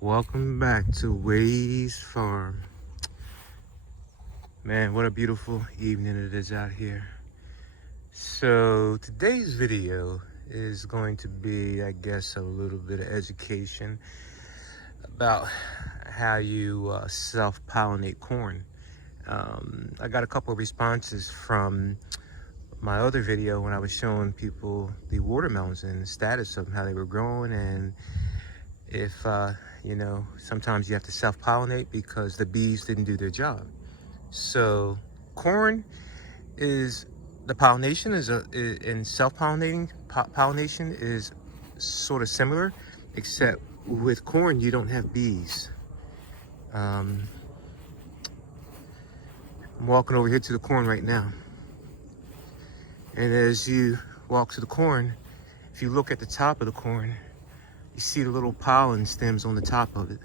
Welcome back to Ways Farm. Man, what a beautiful evening it is out here. So today's video is going to be, I guess, a little bit of education about how you self-pollinate corn. I got a couple of responses from my other video when I was showing people the watermelons and the status of them, how they were growing, and if sometimes you have to self-pollinate because the bees didn't do their job. So corn is the pollination in self-pollinating pollination is sort of similar, except with corn you don't have bees. I'm walking over here to the corn right now, and as you walk to the corn, if you look at the top of the corn, you see the little pollen stems on the top of it.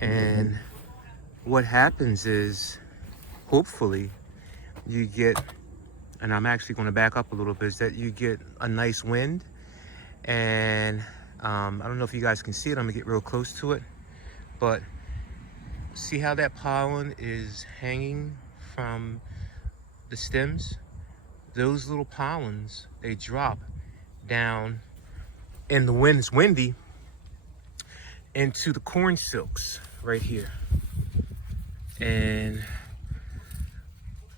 And what happens is, hopefully, you get, and I'm actually going to back up a little bit, is that you get a nice wind. And I don't know if you guys can see it. I'm going to get real close to it. But see how that pollen is hanging from the stems? Those little pollens, they drop down, and the wind's windy, into the corn silks right here. And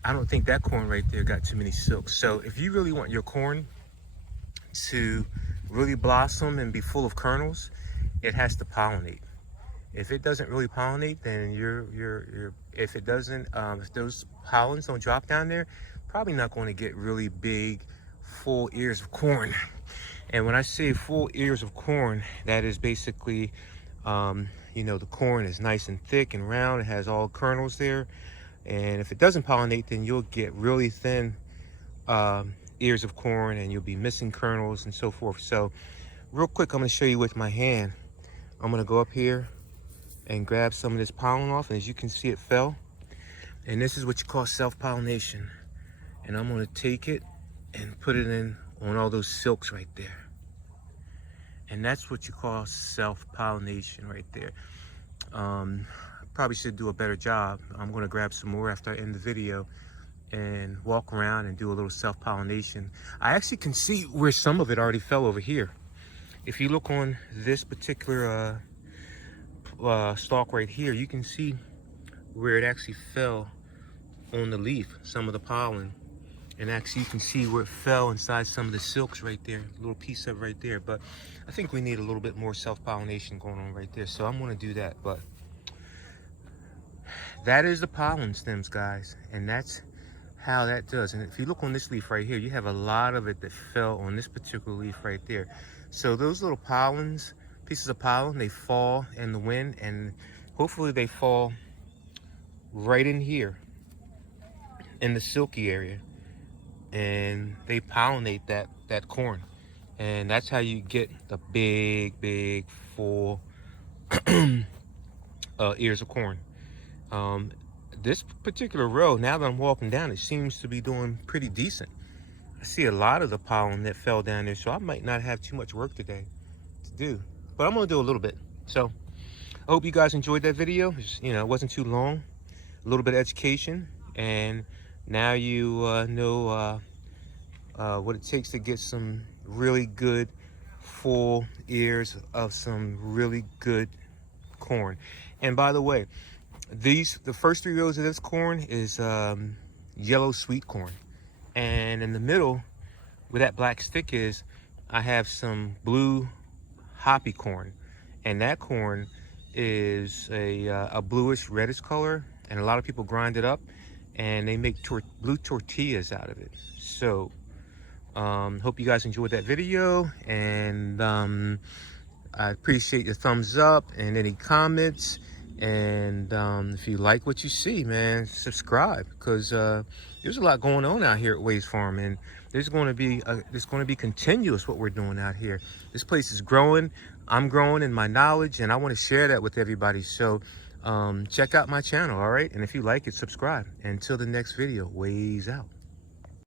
I don't think that corn right there got too many silks. So if you really want your corn to really blossom and be full of kernels, it has to pollinate. If it doesn't really pollinate, then if it doesn't, if those pollens don't drop down there, probably not going to get really big, full ears of corn. And when I say full ears of corn, that is basically, the corn is nice and thick and round. It has all kernels there. And if it doesn't pollinate, then you'll get really thin ears of corn, and you'll be missing kernels and so forth. So real quick, I'm going to show you with my hand. I'm going to go up here and grab some of this pollen off. And as you can see, it fell. And this is what you call self-pollination. And I'm going to take it and put it in on all those silks right there. And that's what you call self-pollination right there. Probably should do a better job. I'm going to grab some more after I end the video and walk around and do a little self-pollination. I actually can see where some of it already fell over here. If you look on this particular stalk right here, you can see where it actually fell on the leaf, some of the pollen. And actually you can see where it fell inside some of the silks right there, a little piece of it right there. But I think we need a little bit more self-pollination going on right there. So I'm going to do that. But that is the pollen stems, guys. And that's how that does. And if you look on this leaf right here, you have a lot of it that fell on this particular leaf right there. So those little pollens, pieces of pollen, they fall in the wind, and hopefully they fall right in here in the silky area. And they pollinate that corn, and that's how you get the big full ears of corn. This particular row, now that I'm walking down, it seems to be doing pretty decent. I see a lot of the pollen that fell down there, so I might not have too much work today to do, but I'm gonna do a little bit. So I hope you guys enjoyed that video. It wasn't too long, a little bit of education, and now you know what it takes to get some really good full ears of some really good corn. And by the way, the first 3 rows of this corn is yellow sweet corn, and in the middle where that black stick is, I have some blue hoppy corn, and that corn is a bluish reddish color, and a lot of people grind it up and they make blue tortillas out of it. So hope you guys enjoyed that video, and I appreciate your thumbs up and any comments. And if you like what you see, man, subscribe, because there's a lot going on out here at Ways Farm, and there's going to be continuous what we're doing out here. This place is growing. I'm growing in my knowledge, and I want to share that with everybody. So check out my channel, all right? And if you like it, subscribe. Until the next video, Ways out.